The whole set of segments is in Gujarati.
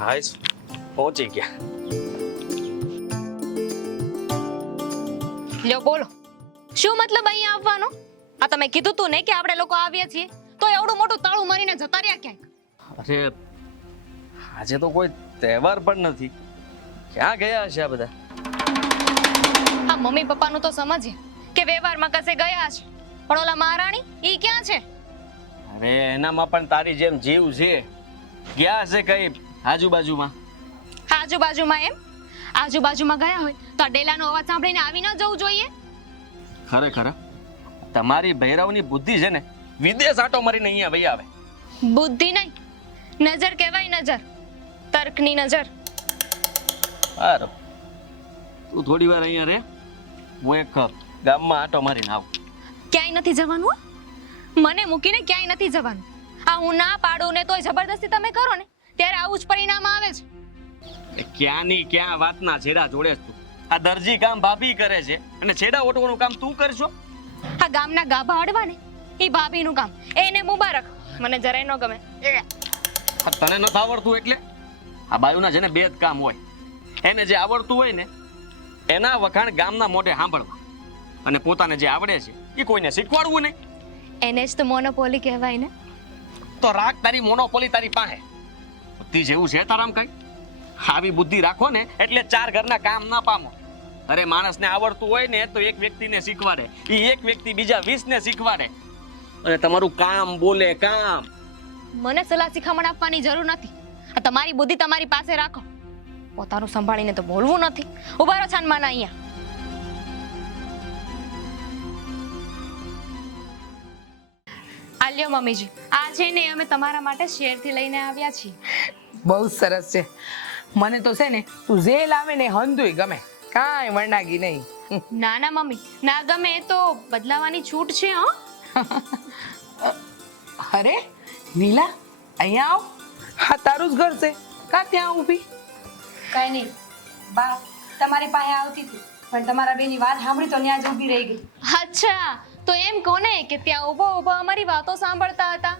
હાય પહોંચી ગયા. લ્યો બોલો, શું મતલબ અહીંયા આવવાનો? આ તમે કીધું તું ને કે આપણે લોકો આવીએ છીએ, તો એવડું મોટું તાળું મારીને જતા રહ્યા ક્યાંક? અરે આજે તો કોઈ તહેવાર પણ નથી. ક્યાં ગયા હશે આ બધા? આ મમ્મી પપ્પાનું તો સમજીએ કે વ્યવહારમાં કસે ગયા છે, પણ ઓલા મહારાણી ઈ ક્યાં છે? અરે એનામાં પણ તારી જેમ જીવ છે. ગયા હશે કઈ આજુબાજુમાં. આજુબાજુમાં એમ? આજુબાજુમાં ગયા હોય તો આ ડેલાનો અવાજ સાંભળીને આવી ન જવું જોઈએ? ખરેખર તમારી ભૈરવની બુદ્ધિ છે ને, વિદેશ આટો મારીને અહીંયા વહી આવે. બુદ્ધિ નહીં, નજર કહેવાય, નજર. તર્કની નજર. સારું, તું થોડી વાર અહીંયા રહે, હું એક ગામમાં આટો મારીને આવું. ક્યાંય નથી જવાનું હો. મને મૂકીને ક્યાંય નથી જવાનું. આ હું ના પાડું ને તોય જબરદસ્તી તમે કરો ને ત્યારે આવું જ પરિણામ આવે છે. એ ક્યાંની ક્યાં વાતના છેડા જોડે તું. આ દરજી કામ ભાભી કરે છે અને છેડા ઓટવાનું કામ તું કરશો? આ ગામના ગાભા અડવા ને એ ભાભીનું કામ. એને મુબારક, મને જરાય ન ગમે. આ તને નથી આવડતું એટલે? આ બાયુના જેને બે જ કામ હોય, એને જે આવડતું હોય ને એના વખાણ ગામના મોઢે સાંભળવા, અને પોતાને જે આવડે છે એ કોઈને શીખવાડવું નહીં. એને જ તો મોનોપોલી કહેવાય ને. તો રાખ તારી મોનોપોલી તારી પાસે. બુદ્ધિ જેવું છે તારામ કઈ? આવી બુદ્ધિ રાખો ને એટલે ચાર ઘરના કામ ના પામો. અરે માણસને આવડતું હોય ને તો એક વ્યક્તિને શીખવાડે, એ એક વ્યક્તિ બીજા 20 ને શીખવાડે, અને તમારું કામ બોલે કામ. મને સલાહ શિખામણ આપવાની જરૂર નથી. આ તમારી બુદ્ધિ તમારી પાસે રાખો. પોતાનું સંભાળીને તો બોલવું નથી. ઉભા રહો છાનમાના અહીંયા. આલ્યો મમ્મીજી, આ છે ને અમે તમારા માટે શેરથી લઈને આવ્યા છીએ. બહુ સરસ છે. મને તો છે ને તું જે લાવે ને હંધુય ગમે, કાંઈ વરનાગી નહીં. ના ના મમ્મી, ના ગમે એ તો બદલાવાની છૂટ છે. હો અરે નીલા, અહીંયા આવ. હા તારું જ ઘર છે, કાં ત્યાં ઊભી? કઈ નહીં બા, તમારી પાસે આવતી હતી પણ તમારા બેની વાત સાંભળી તો ત્યાં જ ઊભી રહી ગઈ. અચ્છા, તો એમ કોને કે ત્યાં ઊભો ઊભો અમારી વાતો સાંભળતા હતા?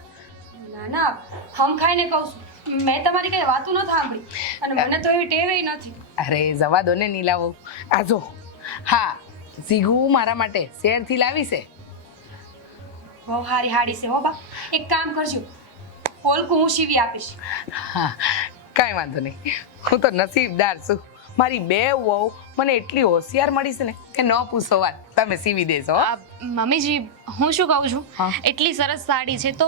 ના ના, હમ ખાઈને કહું છું, મેં તમારી કઈ વાતો નથી સાંભળી અને મને તો એવી ટેવેય નથી. અરે જવા દો ને નીલાવો. આ જો, હા સીગુ મારા માટે શેરથી લાવી છે. બહુ હારી હાડી છે હો બા. એક કામ કરજો, પોલકું હું સીવી આપીશ. હા કાંઈ વાંધો નહીં, હું તો નસીબદાર છું. મારી બે વહુ મને એટલી હોશિયાર મળી છે ને કે ન પૂછો વાત, તમે સીવી દેશો. મમ્મીજી, હું શું કહું છું, હા. એટલી સરસ સાડી છે તો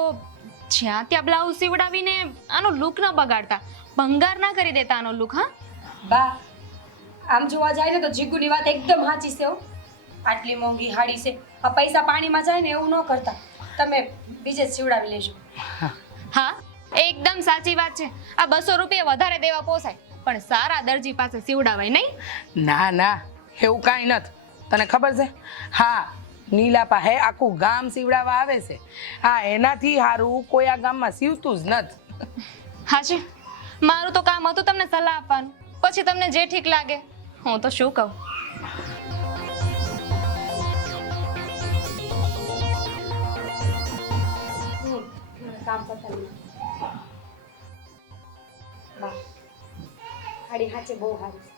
જ્યાં ત્યાં બ્લાઉઝ સીવડાવીને આનો લુક ન બગાડતા, ભંગાર ના કરી દેતા આનો લુક. હા બા, આમ જોવા જાય ને તો જીગુની વાત એકદમ સાચી છે હો. આટલી મોંઘી હાડી છે, આ પૈસા પાણીમાં જાય ને એવું ન કરતા, તમે બીજે જ સીવડાવી લેજો. હા, એકદમ સાચી વાત છે. આ 200 રૂપિયા વધારે દેવા પોસાય, પણ સારા દરજી પાસે સીવડાવાય નહીં. ના ના, એવું કાંઈ નથી. તને ખબર છે? હા, નીલા પાસે આખું ગામ સીવડાવવા આવે છે. હા, એનાથી સારું કોઈ આ ગામમાં સીવતું જ નથી. હા છે, મારું તો કામ હતું તમને સલાહ આપવાનું, પછી તમને જે ઠીક લાગે. હું તો શું કહું. કામ પતાવી બા, હાડી હાચે બહુ સારી છે.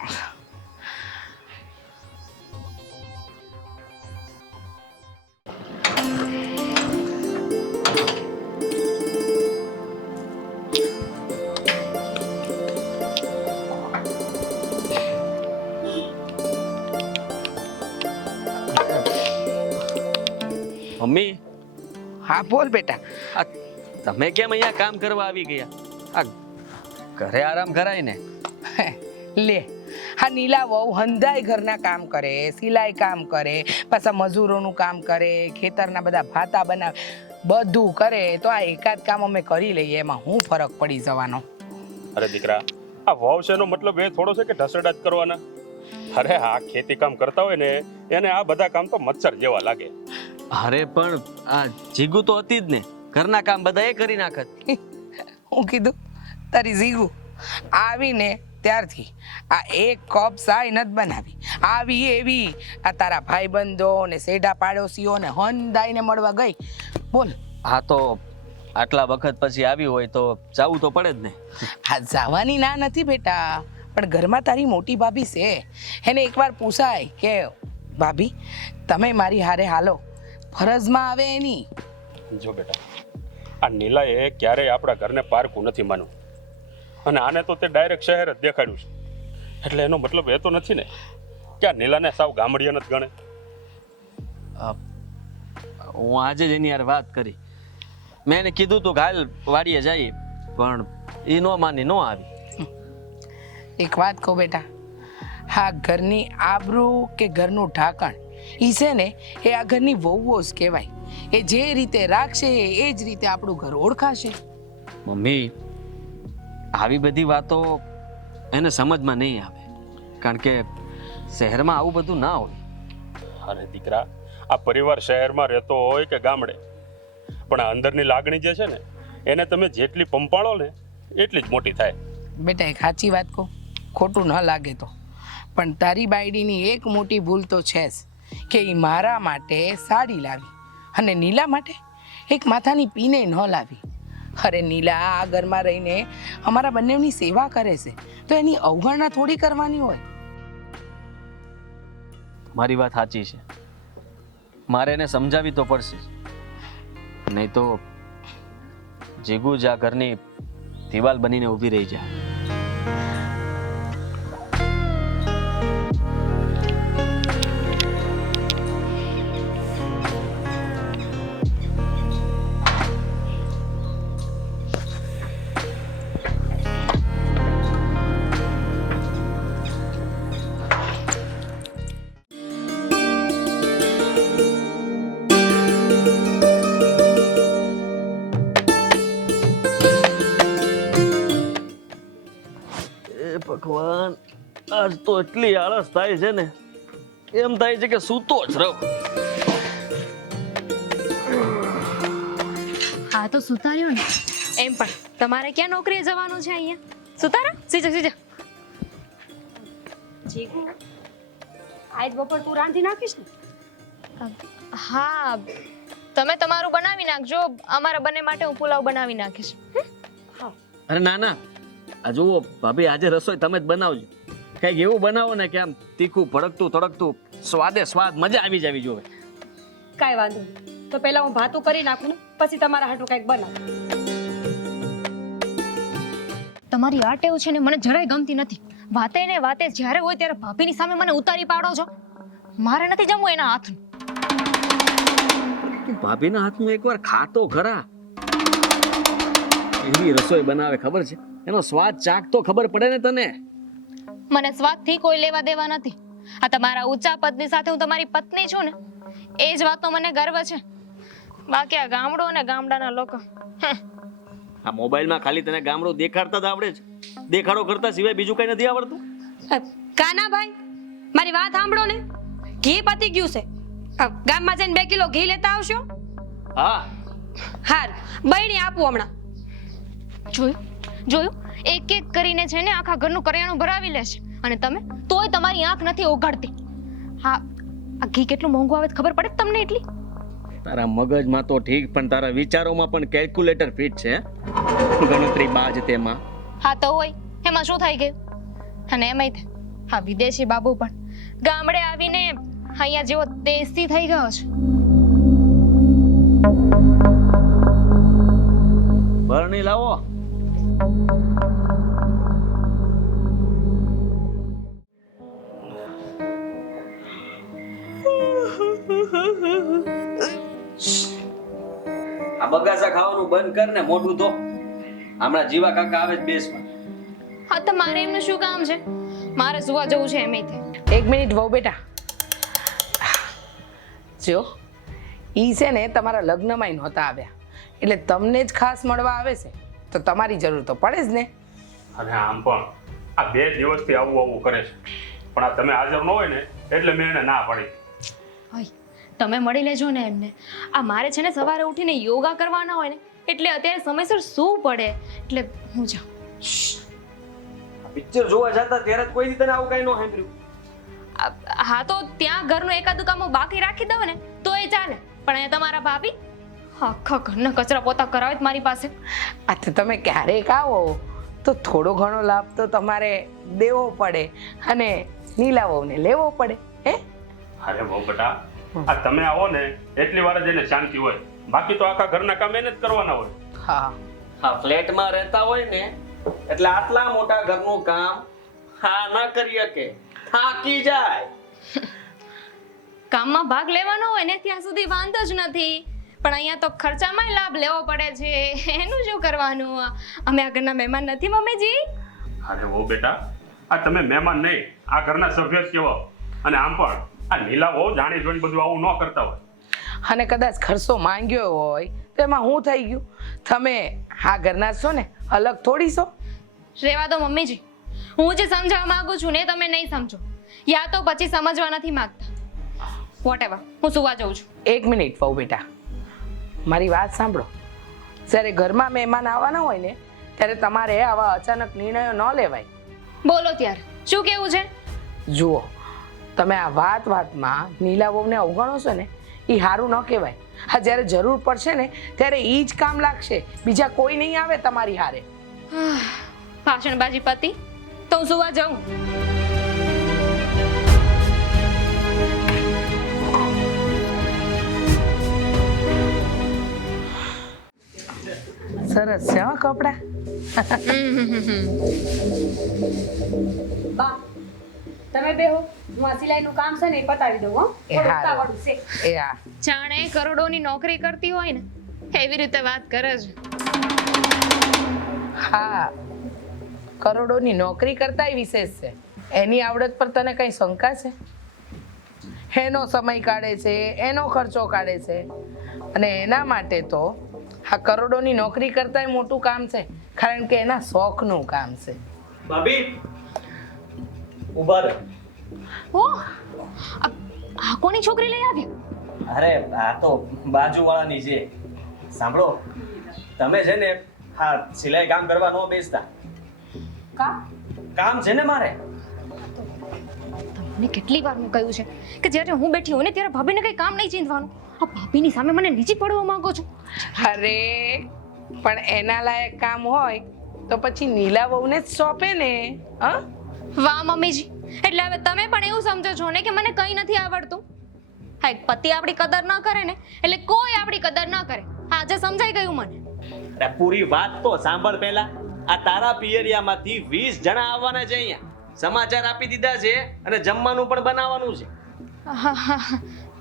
મમ્મી, હા બોલ બેટા. આ તમે કેમ અહીંયા કામ કરવા આવી ગયા? આ ઘરે આરામ કરાય ને. લે, હા નીલા વહુ હંધાય ઘરના કામ કરે, સિલાઈ કામ કરે, પાછા મજૂરોનું કામ કરે, ખેતરના બધા ભાતા બનાવે, બધું કરે. તો આ એકાદ કામ અમે કરી લઈએ, એમાં હું ફરક પડી જવાનો? અરે દીકરા, આ વાવ છે એનો મતલબ એ થોડો છે કે ઢસડા જ કરવાના. અરે આ ખેતી કામ કરતા હોય ને એને આ બધા કામ તો મચ્છર જેવા લાગે. અરે પણ આ જીગુ તો હતી જ ને, ઘરના કામ બધા એ કરી નાખત. હું કીધું તારી જીગુ આવીને ત્યારથી આ એક કપ ચાય નથી બનાવી. આવી એવી આ તારા ભાઈબંધો ને સેઢા પાડોશીઓ ને હંધાઈને મળવા ગઈ. બોલ. હા તો આટલા વખત પછી આવી હોય તો જવું તો પડે જ ને. આ જવાની ના નથી બેટા, પણ ઘરમાં તારી મોટી ભાભી છે, એને એકવાર પૂછાય કે ભાભી તમે મારી હારે હાલો, ફરજમાં આવે એની. જો બેટા, આ નીલાએ ક્યારેય આપણા ઘરને પારખું નથી માનું, અને આને તો તે ડાયરેક્ટ શહેર જ દેખાડ્યું છે. એટલે એનો મતલબ એ તો નથી ને કે આ નીલાને સાવ ગામડિયા નથી ગણે. હું આજે જ એની યાર વાત કરી, મેં એને કીધું તું હાલ વાડીએ જઈએ, પણ એ ન માની, ન આવી. એક વાત કહું બેટા, હા ઘરની આબરૂ કે ઘરનું ઢાંકણ ઈ છે ને એ આ ઘરની વહુઓ જ કહેવાય. એ જે રીતે રાખશે એ જ રીતે આપણું ઘર ઓળખાશે. મમ્મી, આવી બધી વાતો એને સમજમાં નહીં આવે, કારણ કે શહેરમાં આવું બધું ના હોય. અરે દીકરા, આ પરિવાર શહેરમાં રહેતો હોય કે ગામડે, પણ આ અંદરની લાગણી જે છે ને એને તમે જેટલી પંપાળો ને એટલી જ મોટી થાય. બેટા એક સાચી વાત કહું, ખોટું ન લાગે તો, પણ તારી બાયડીની એક મોટી ભૂલ તો છે જ કે એ મારા માટે સાડી લાવી અને નીલા માટે એક માથાની પીને ન લાવી. અરે નીલા આ ઘરમાં રહીને અમારા બંનેની સેવા કરે છે, તો એની અવગણના થોડી કરવાની હોય. મારી વાત સાચી છે, મારે એને સમજાવી તો પડશે, નહીં તો જીગુ જ આ ઘરની દિવાલ બનીને ઊભી રહી જાય. ભગવાન, આજ તો એટલી આળસ થાય છે ને, એમ થાય છે કે સૂતો જ રહું. હા તો સુતા રહ્યો ને. એમ પણ તમારે ક્યાં નોકરીએ જવાનું છે અહીંયા? સુતા રહો, સીજા સીજા. જીગુ આજ બપોર તું રાંધી નાખીશ ને? હા, તમે તમારું બનાવી નાખજો, અમારા બંને માટે હું પુલાવ બનાવી નાખીશ. અરે ના ના, આ જુઓ ભાભી, આજે રસોઈ તમે જ બનાવજો. કઈક એવું બનાવો ને કે આમ તીખું ભડકતું તડકતું, સ્વાદે સ્વાદ, મજા આવી જવી જોઈએ. કાંઈ વાંધો નહીં, તો પહેલા હું ભાતું કરી નાખું ને પછી તમારા હાટું કંઈક બનાવ. તમારી આ ટેવ છે ને મને જરાય ગમતી નથી. વાતે ને વાતે જ્યારે હોય ત્યારે ભાભીની સામે મને ઉતારી પાડો છો. મારે નથી જમવું એના હાથનું. તું ભાભીના હાથનું એકવાર ખાતો ખરા. એવી રસોઈ બનાવે ખબર છે, એનો સ્વાદ ચાખ તો ખબર પડે ને તને. મને સ્વાદથી કોઈ લેવા દેવા નથી. આ તમારા ઊંચા પદની સાથે હું તમારી પત્ની છું ને, એ જ વાતનો મને ગર્વ છે. બાકી આ ગામડો અને ગામડાના લોકો, આ મોબાઈલમાં ખાલી તને ગામડું દેખાડતા જ આવડે છે, દેખાડો કરતા સિવાય બીજું કઈ નથી આવડતું. કાના ભાઈ, મારી વાત સાંભળો ને, ઘી પતી ગયું છે. ગામમાં જઈને 2 કિલો ઘી લેતા આવશો? હા, હાર બહેણી આપું હમણાં. જોયું એક એક કરીને છે ને આખા ઘરનું કરિયાણું ભરાવી લે છે, અને તમે તોય તમારી આંખ નથી ઓગાડતી. હા, આ ઘી કેટલું મોંઘું આવે ખબર પડે તમને એટલી? તારા મગજમાં તો ઠીક, પણ તારા વિચારોમાં પણ કેલ્ક્યુલેટર ફિટ છે. ગણતરી બાજ તેમાં. હા તો હોય, એમાં શું થઈ ગયું? અને એમાંય હા વિદેશી બાબુ પણ ગામડે આવીને અહીંયા જેવો દેશી થઈ ગયો છે. બરણી લાવો. આ બગાસા ખાવાનું બંધ કર ને મોઢું ધો. હમણાં જીવા કાકા આવે જ બેસમાં. હા તો મારે એમનું શું કામ છે? મારે સુવા જવું છે એમેથી. એક મિનિટ વહુ બેટા, જો ઈ છે ને તમારા લગ્નમાં નહોતા આવ્યા, એટલે તમને જ ખાસ મળવા આવે છે, તો તમારી જરૂર તો પડે જ ને. અને આમ પણ આ 2 દિવસથી આવું કરે છે, પણ આ તમે હાજર ન હોય ને એટલે મેં એને ના પાડી. હોય તમે મળી લેજો ને એમને. આ મારે છે ને સવારે ઉઠીને યોગા કરવાના હોય ને, એટલે અત્યારે સમયસર સૂવું પડે, એટલે હું જાઉં. પિક્ચર જોવા જતા ત્યારે કોઈ દી તને આવું કઈ ન સાંભળ્યું? હા તો ત્યાં ઘરનું એકાદું કામ બાકી રાખી દઉં ને તો એ ચાલે, પણ અહીંયા તમારા ભાભી આખા ઘરના કચરા પોતા કરાવે જ મારી પાસે. આ તો તમે ક્યારેક આવો તો થોડો ઘણો લાભ તો તમારે દેવો પડે અને નીલા વહુને લેવો પડે હે. અરે બહુ બેટા, આ તમે આવો ને એટલી વાર જ એને શાંતિ હોય, બાકી તો આખા ઘરના કામ એને જ કરવાના હોય. હા હા, ફ્લેટમાં રહેતા હોય ને એટલે આટલા મોટા ઘરનું કામ હા ના કરી શકે, થાકી જાય. કામમાં ભાગ લેવાનો હોય ને ત્યાં સુધી વાંધો જ નથી, પણ અહીંયા તો ખર્ચામાં લાભ લેવો પડે છે. એનું શું કરવાનું? અમે આ ઘરના મહેમાન નથી મમ્મીજી. અરે બહુ બેટા, આ તમે મહેમાન નહીં, આ ઘરના સભ્ય જ કહેવાઓ. અને આમ પણ આ નીલા બહુ જાણી જોઈને બધું આવું ન કરતા હોય. અને કદાચ ખર્ચો માંગ્યો હોય તો એમાં હું થઈ ગયું? તમે આ ઘરના છો ને, અલગ થોડી છો. રેવા દો મમ્મીજી, હું જે સમજાવવા માંગુ છું ને તમે નહીં સમજો, યા તો પછી સમજવા નથી માંગતા. વોટેવર, હું સુવા જાઉં છું. એક મિનિટ વહુ બેટા, મારી વાત સાંભળો. જ્યારે ઘરમાં મહેમાન આવવાના હોય ને ત્યારે તમારે આવા અચાનક નિર્ણયો ન લેવાય. બોલો ત્યારે શું કેવું છે? જુઓ, તમે આ વાતમાં નીલા વહુને અવગણો છો ને, એ સારું ન કહેવાય. હા, જ્યારે જરૂર પડશે ને ત્યારે એ જ કામ લાગશે, બીજા કોઈ નહીં આવે તમારી હારે. ભાષણબાજી પતિ, તો હું સુવા જાઉં. સરસ છે હો કપડા. બા તમે બેહો, હું આ સિલાઈનું કામ છે ને એ પતાવી દઉં હો. એ થોડું હારું. ઉતાવળું છે. એ હા, જાણે કરોડોની નોકરી કરતી હોય ને એવી રીતે વાત કરે છે. હા, કરોડોની નોકરી કરતાય વિશેષ છે. એની આવડત પર તને કઈ શંકા છે? એનો સમય કાઢે છે, એનો ખર્ચો કાઢે છે, અને એના માટે તો આ કરોડોની નોકરી કરતાય મોટું કામ છે, કારણ કે એના શોખનું કામ છે. ભાભી ઊભા રહો. ઓ આ કોની છોકરી લઈ આવ્યા? અરે આ તો બાજુવાળાની છે. સાંભળો, તમે છે ને હા સિલાઈ કામ કરવા ન બેસતા. કામ છે ને મારે. તમને કેટલી વાર મેં કહ્યું છે કે જ્યારે હું બેઠી હોય ને ત્યારે ભાભીને કઈ કામ નહીં ચીંધવાનું. આ ભાભીની સામે મને નીચી પડવા માંગો છો? અરે પણ એના લાયક કામ હોય તો પછી નીલા વહુને જ સોંપે ને. હા, વાહ મમ્મીજી, એટલે હવે તમે પણ એવું સમજો છો ને કે મને કંઈ નથી આવડતું. હા, એક પતિ આપણી કદર ન કરે ને એટલે કોઈ આપણી કદર ન કરે. આજે સમજાઈ ગયું મને. અરે પૂરી વાત તો સાંભળ પહેલા. આ તારા પિયરિયામાંથી 20 જણા આવવાના છે અહીંયા. સમાચાર આપી દીધા છે અને જમવાનું પણ બનાવવાનું છે.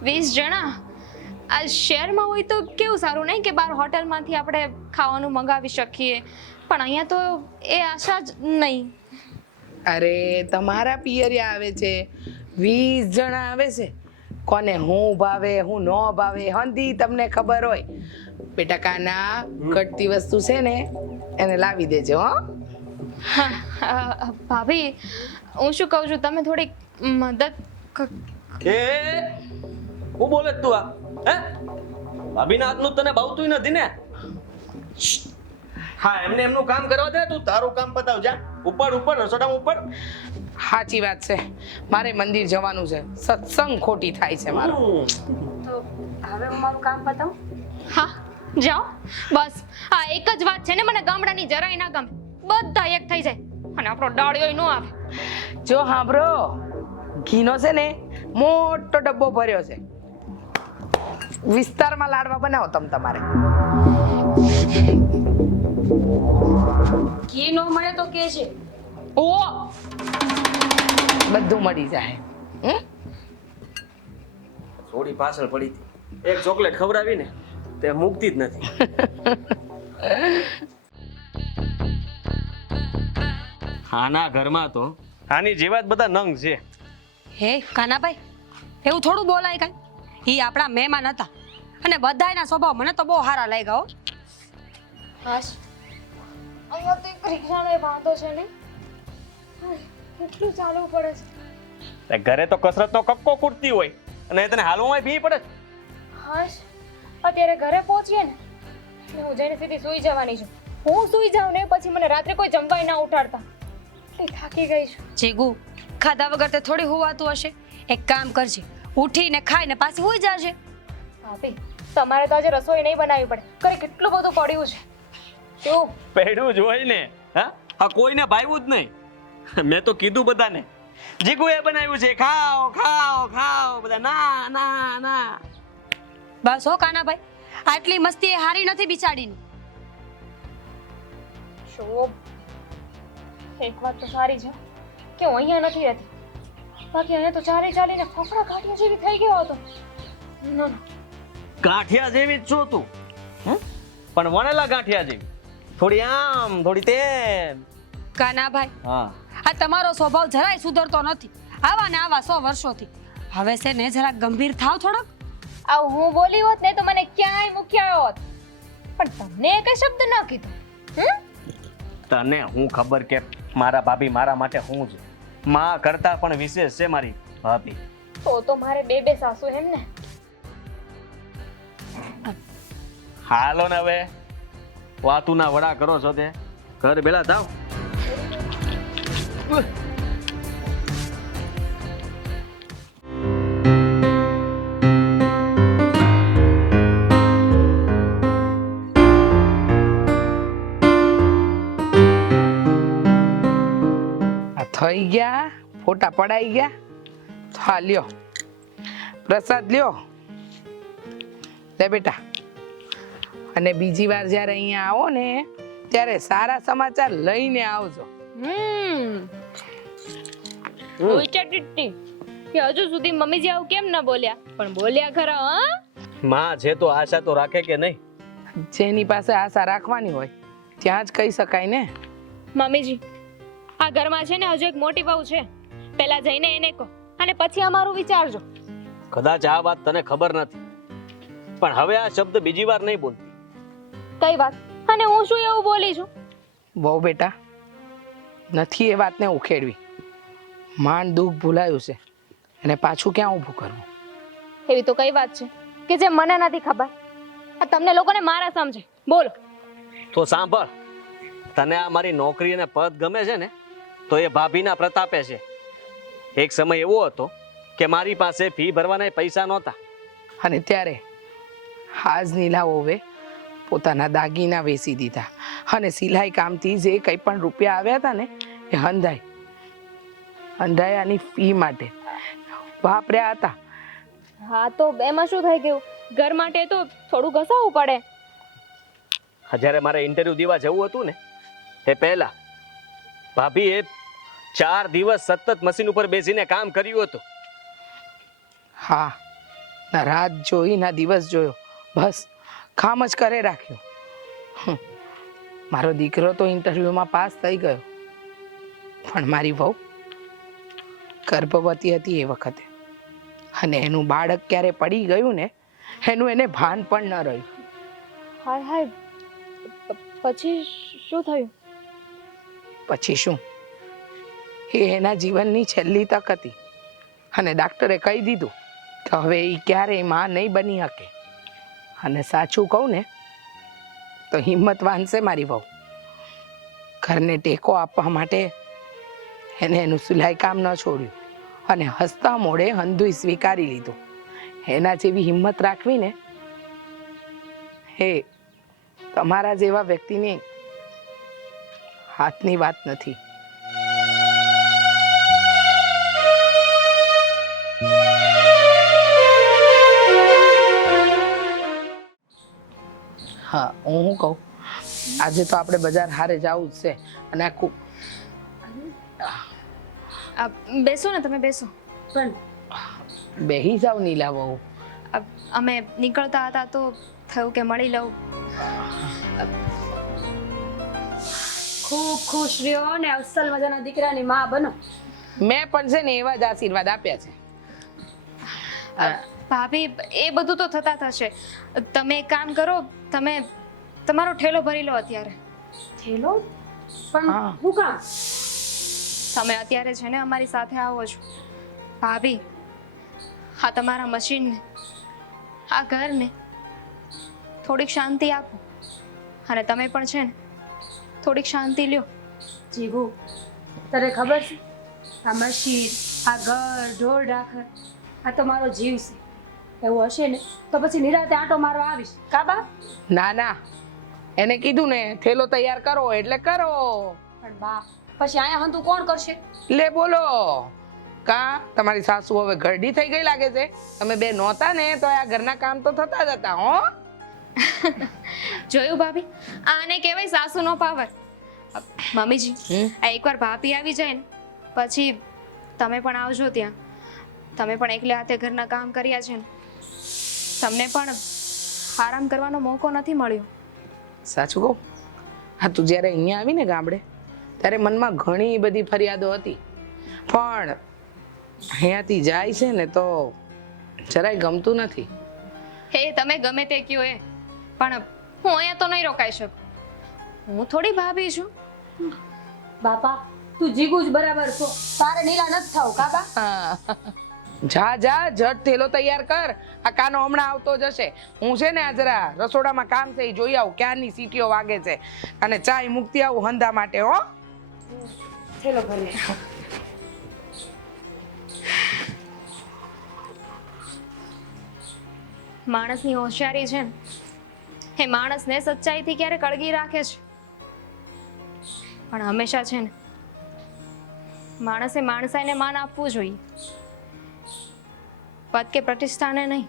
20 જણા? આ શહેરમાં હોય તો કેવું સારું નહીં કે બહાર હોટલમાંથી આપણે ખાવાનું મંગાવી શકીએ, પણ અહીંયા તો એ આશા જ નહીં. અરે તમારા પિયરિયા આવે છે, 20 જણા આવે છે. કોને હું ભાવે હું ન ભાવે હંધી તમને ખબર હોય. બેટા કાના, ઘટતી વસ્તુ છે ને એને લાવી દેજો. ભાભી, હું શું કહું છું, તમે થોડીક મદદ એ હું બોલે તું આ હે? ભાભીના હાથનું તને ભાવતું નથી ને? હા, એમને એમનું કામ કરવા દે, તું તારું કામ પતાવ જા. ઉપર રસોડામાં ઉપર. સાચી વાત છે, મારે મંદિર જવાનું છે, સત્સંગ ખોટી થાય છે મારો. તો હવે હું મારું કામ પતાવું. હા જાઓ. બસ આ એક જ વાત છે ને મને ગામડાની જરાય ના ગમે. બધા એક થઈ જાય અને આપણો ડાળિયો ન આવે. જો સાંભળો, ઘીનો છે ને મોટો ડબ્બો ભર્યો છે, વિસ્તારમાં લાડવા બનાવો તમારે. ઘી ન મળે તો કે છે. ઓ બધું મળી જાય. થોડી પાછળ પડી હતી. એક ચોકલેટ ખવડાવી ને તે મૂકતી જ નથી. આના ઘરમાં તો આની જેવા જ બધા નંગ છે. હે કાનાભાઈ, એવું થોડું બોલાય કાંઈ. એ આપણા મહેમાન હતા અને બધાયના સ્વભાવ મને તો બહુ સારા લાગ્યા હો. હાશ, અહીંયા તો એક રિક્ષાનો વાંધો છે ને, કેટલું ચાલવું પડે છે. તે ઘરે તો કસરતનો કક્કો કૂટતી હોય અને તને હાલવામાં ભી પડે. હાશ, અત્યારે ઘરે પહોંચીએ ને એટલે હું જઈને સીધી સૂઈ જવાની છું. હું સૂઈ જાઉં ને પછી મને રાત્રે કોઈ જમવાય ના ઉઠાડતા. એટલી થાકી ગઈ છું. જીગુ, ખાધા વગર તે થોડી હોવાતું હશે. એક કામ કરજે, ઉઠીને ખાઈને પાછી હોઈ જાજે. ભાભી, તમારે તો આજે રસોઈ નહીં બનાવવી પડે. ઘરે કેટલું બધું પડ્યું છે. કેવું પેડું જ હોય ને. હા આ કોઈને ભાવ્યું જ નહીં. મેં તો કીધું બધાને, જીગુએ બનાવ્યું છે, ખાઓ ખાઓ ખાઓ. બધા ના ના ના. બસ હો કાનાભાઈ, આટલી મસ્તી એ હારી નથી બિચાડીની. શોભ, એક વાત તો સારી છે કે હું અહીંયા નથી રહેતી. બાકી અહીંયા તો ચાલીને ફફડા કાઢ્યા જેવી થઈ ગયો હતો. ના ના, ગાંઠિયા જેવી જ છો તું. પણ વણેલા ગાંઠિયા જેવી. થોડી આમ થોડી તેમ. કાનાભાઈ, હા આ તમારો સ્વભાવ જરાય સુધરતો નથી. આવા ને આવા 100 વર્ષોથી. હવે છે ને જરા ગંભીર થાવ થોડોક. આ હું બોલી હોત ને તો મને ક્યાંય મૂક્યા હોત, પણ તમને એક શબ્દ ન કીધો. તને હું ખબર કે મારા ભાભી મારા માટે હું છે. માં કરતા પણ વિશેષ છે મારી ભાભી. તો મારે બે સાસુ એમ ને. હાલો ને હવે વાતુના વડા કરો છો તે ઘર બેલા થાવ. આ થઈ ગયા, ફોટા પડાઈ ગયા. તો આ લ્યો પ્રસાદ લ્યો. લે બેટા, અને બીજી વાર જ્યારે અહીંયા આવો ને ત્યારે સારા સમાચાર લઈને આવજો. વિચારતી હતી કે હજુ સુધી મમ્મીજી આવું કેમ ન બોલ્યા, પણ બોલ્યા ખરા. હા, માં છે તો આશા તો રાખે કે નહીં? જેની પાસે આશા રાખવાની હોય ત્યાં જ કહી શકાય ને. મમ્મીજી, આ ઘરમાં છે ને હજુ એક મોટી બહુ છે. પહેલા જઈને એને કહો અને પછી અમારું વિચારજો. કદાચ આ વાત તને ખબર નથી, પણ હવે આ શબ્દ બીજી વાર નહીં બોલતી. કઈ વાત? અને હું શું એવું બોલી છું? બહુ બેટા, નથી એ વાતને ઉખેડવી. માંડ દુઃખ ભૂલાયું છે અને પાછું ક્યાં ઊભું કરવું? એવી તો કઈ વાત છે કે જે મને નથી ખબર? આ તમને લોકોને મારા સમજે. બોલો. તો સાંભળ, તને આ મારી નોકરી અને પદ ગમે છે ને, તો એ ભાભીના પ્રતાપે છે. એક સમય એવો હતો કે મારી પાસે ફી ભરવાના પૈસા નહોતા. અને ત્યારે હાજ નીલાઓએ પોતાના દાગીના વેચી દીધા અને સિલાઈ કામથી જે કંઈ પણ રૂપિયા આવ્યા હતા ને એ હંધાયાની ફી માટે વાપર્યા હતા. હા, તો એમાં શું થઈ ગયું? ઘર માટે તો થોડું ઘસાવવું પડે. જ્યારે મારે ઇન્ટરવ્યુ દેવા જવું હતું ને એ પહેલા ભાભીએ 4 દિવસ સતત મશીન ઉપર બેસીને કામ કર્યું હતું. હા, ના રાત જોઈ ના દિવસ જોયો, બસ કામ જ કરે રાખ્યો. મારો દીકરો તો ઇન્ટરવ્યુમાં પાસ થઈ ગયો, પણ મારી વહુ ગર્ભવતી હતી એ વખતે, અને એનું બાળક ક્યારે પડી ગયું ને એનું એને ભાન પણ ન રહ્યું. હાય હાય, પછી શું થયું? પછી શું, એ એના જીવનની છેલ્લી તક હતી અને ડાક્ટરે કહી દીધું કે હવે એ ક્યારેય માં નહીં બની શકે. અને સાચું કહું ને તો હિંમતવાન છે મારી વહુ. ઘરને ટેકો આપવા માટે એને એનું સિલાઈ કામ ન છોડ્યું અને હસતા મોઢે હંધુય સ્વીકારી લીધું. એના જેવી હિંમત રાખવી ને હે તમારા જેવા વ્યક્તિની હાથની વાત નથી. હા, હું શું કહું, આજે તો આપણે બજાર હારે જવું જ છે. અને આખું બેસો ને, તમે બેસો. પણ બેહી જાવ નીલા વહુ. અમે નીકળતા હતા તો થયું કે મળી લઉં. ખૂબ ખુશ રહ્યો ને અસલ મજાના દીકરાની માં બનો. મેં પણ છે ને એવા જ આશીર્વાદ આપ્યા છે. ભાભી, એ બધું તો થતા થશે. તમે એક કામ કરો, તમે તમારો ઠેલો ભરી લો અત્યારે. થેલો? પણ હા. હું કામ? તમે અત્યારે છે ને અમારી સાથે આવો છો. ભાભી, હા તમારા મશીનને, આ ઘરને થોડીક શાંતિ આપો, અને તમે પણ છે ને થોડીક શાંતિ લ્યો. જીગુ, તને ખબર છે આ મશીન, આ ઘર, ઢોર ઢાખર, આ તો મારો જીવ છે. એવું હશે ને તો પછી નિરાતે આંટો મારવા આવીશ કા બા? ના ના, એને કીધું ને થેલો તૈયાર કરો એટલે કરો. પણ બા પછી અહીંયા હંતું કોણ કરશે? લે બોલો, કા તમારી સાસુ હવે ઘરડી થઈ ગઈ લાગે છે? તમે બે નહોતા ને તો આ ઘરના કામ તો થતા જ હતા. હો જોયું ભાભી, આને કહેવાય સાસુનો પાવર. મમ્મીજી, આ એકવાર ભાભી આવી જાય ને પછી તમે પણ આવજો ત્યાં. તમે પણ એકલે હાથે ઘરના કામ કર્યા છે ને, તમને પણ આરામ કરવાનો મોકો નથી મળ્યો. સાચું કહું, હા તું જ્યારે અહીંયા આવી ને ગામડે ત્યારે મનમાં ઘણી બધી ફરિયાદો હતી, પણ અહીંયાથી જાય છે ને તો જરાય ગમતું નથી. હે તમે ગમે તે કયો એ, પણ હું અહીંયા તો નહીં રોકાઈ શકું. હું થોડી ભાભી છું. બાપા તું જીગુ જ બરાબર છો, તારે નીલા નથી થાવ કા બા? હા. જા જા ઝટ થેલો તૈયાર કર, આ કાનો હમણાં આવતો જશે. હું છે ને આ જરા રસોડામાં કામ છે એ જોઈ આવું, ક્યારની સીટીઓ વાગે છે, અને ચાય મૂકતી આવું હંધા માટે. હો ચલો ભલે. માણસની હોશિયારી છે ને એ માણસને સચ્ચાઈથી ક્યારે કળગી રાખે છે, પણ હંમેશા છે ને માણસે માણસાઈને માન આપવું જોઈએ, પદ કે પ્રતિષ્ઠાને નહીં.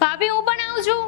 ભાભી હું પણ આવું છું.